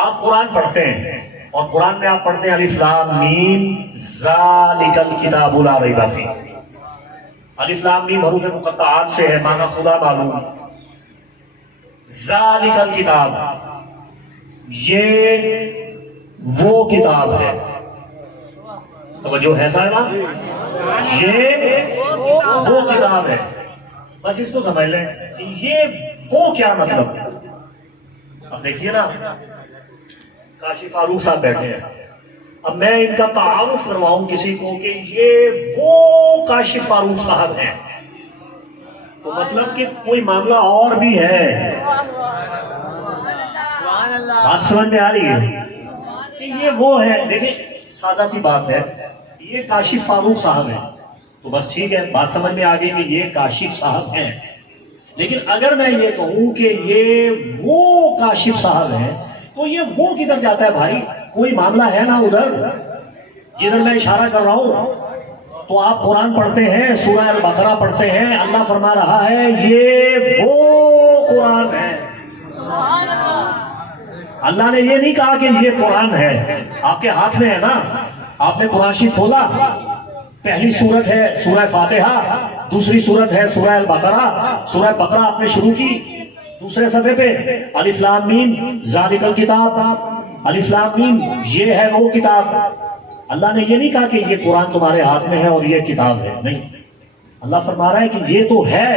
آپ قرآن پڑھتے ہیں اور قرآن میں آپ پڑھتے ہیں الف لام میم ذالک الکتاب لا ریب فیہ. الف لام میم حروف مقطعات سے ہے، معنی خدا معلوم. ذالک الکتاب، یہ وہ کتاب ہے. توجہ ہے صاحبہ، یہ وہ کتاب ہے. بس اس کو سمجھ لیں کہ یہ وہ کیا مطلب ہے. اب دیکھیے نا، کاشف فاروق صاحب بیٹھے ہیں، اب میں ان کا تعارف کرواؤں کسی کو کہ یہ وہ کاشف فاروق صاحب ہیں، تو مطلب کہ کوئی معاملہ اور بھی ہے. بات سمجھ میں آ رہی ہے کہ یہ وہ ہے. دیکھیں سادہ سی بات ہے، یہ کاشف فاروق صاحب ہیں تو بس ٹھیک ہے، بات سمجھ میں آ گئی کہ یہ کاشف صاحب ہیں. لیکن اگر میں یہ کہوں کہ یہ وہ کاشف صاحب ہیں تو یہ وہ کدھر جاتا ہے بھائی؟ کوئی معاملہ ہے نا ادھر جدھر میں اشارہ کر رہا ہوں. تو آپ قرآن پڑھتے ہیں، سورہ البقرہ پڑھتے ہیں، اللہ فرما رہا ہے یہ وہ قرآن ہے. اللہ نے یہ نہیں کہا کہ یہ قرآن ہے. آپ کے ہاتھ میں ہے نا، آپ نے قرآن شریف کھولا، پہلی سورت ہے سورہ فاتحہ، دوسری سورت ہے سورہ البقرہ. سورہ بقرہ آپ نے شروع کی، دوسرے صفحے پہ الف لام میم ذالک الکتاب، الف لام میم یہ ہے وہ کتاب. اللہ نے یہ نہیں کہا کہ یہ قرآن تمہارے ہاتھ میں ہے اور یہ کتاب ہے، نہیں. اللہ فرما رہا ہے کہ یہ تو ہے،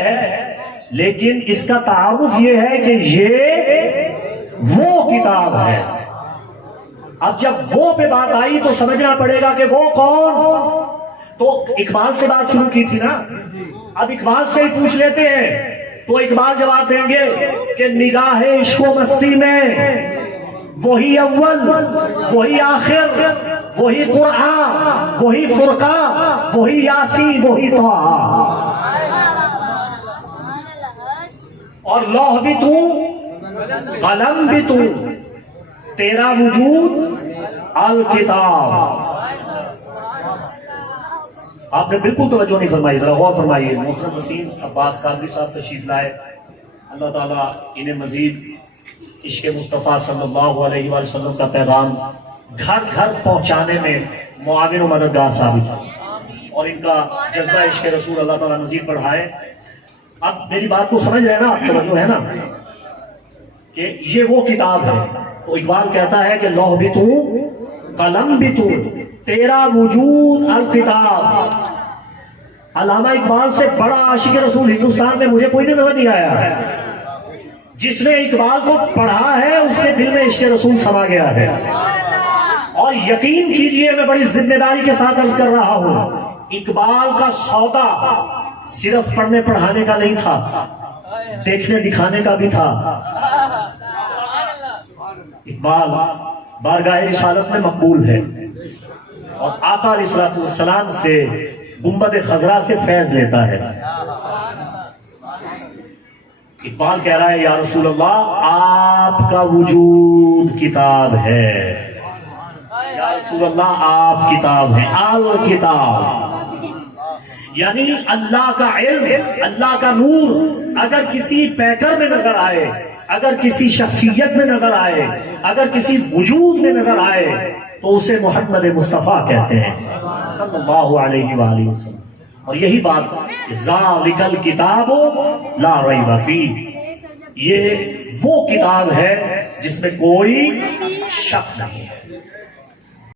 لیکن اس کا تعارف یہ ہے کہ یہ وہ کتاب ہے. اب جب وہ پہ بات آئی تو سمجھنا پڑے گا کہ وہ کون. تو اقبال سے بات شروع کی تھی نا، اب اقبال سے ہی پوچھ لیتے ہیں تو اقبال جواب دیں گے کہ نگاہ عشق و مستی میں وہی اول، وہی آخر، وہی قرآن، وہی فرقہ، وہی یاسین، وہی طٰہٰ. اور لوح بھی تو، قلم بھی تو، تیرا وجود الکتاب. آپ نے بالکل توجہ نہیں فرمائی، ذرا غور فرمائیے. محترم وسیم عباس قادری صاحب تشریف لائے، اللہ تعالیٰ انہیں مزید عشق مصطفیٰ صلی اللہ علیہ وآلہ وسلم کا پیغام گھر گھر پہنچانے میں معاون و مددگار ثابت ہو، اور ان کا جذبہ عشق رسول اللہ تعالیٰ مزید بڑھائے. اب میری بات کو سمجھ رہے ہیں نا آپ؟ توجہ ہے نا کہ یہ وہ کتاب ہے. تو اقبال کہتا ہے کہ لوح بھی تو، قلم بھی تو، تیرا وجود الکتاب. علامہ اقبال سے بڑا عاشق رسول ہندوستان میں مجھے کوئی نظر نہیں آیا. جس نے اقبال کو پڑھا ہے اس کے دل میں عشق رسول سما گیا ہے. اور یقین کیجئے، میں بڑی ذمہ داری کے ساتھ عرض کر رہا ہوں، اقبال کا سودا صرف پڑھنے پڑھانے کا نہیں تھا، دیکھنے دکھانے کا بھی تھا. اقبال بارگاہ رسالت میں مقبول ہے اور آقا علیہ السلام سے گنبد خضرا سے فیض لیتا ہے. اقبال کہہ رہا ہے یا رسول اللہ آپ کا وجود کتاب ہے، یا رسول اللہ آپ کتاب ہیں، الکتاب. یعنی اللہ کا علم، اللہ کا نور اگر کسی پیکر میں نظر آئے، اگر کسی شخصیت میں نظر آئے، اگر کسی وجود میں نظر آئے تو اسے محمد مصطفیٰ کہتے ہیں صلی اللہ علیہ وآلہ وسلم. اور یہی بات ذالک الکتاب لا ریب فیہ، یہ وہ کتاب ہے جس میں کوئی شک نہیں ہے.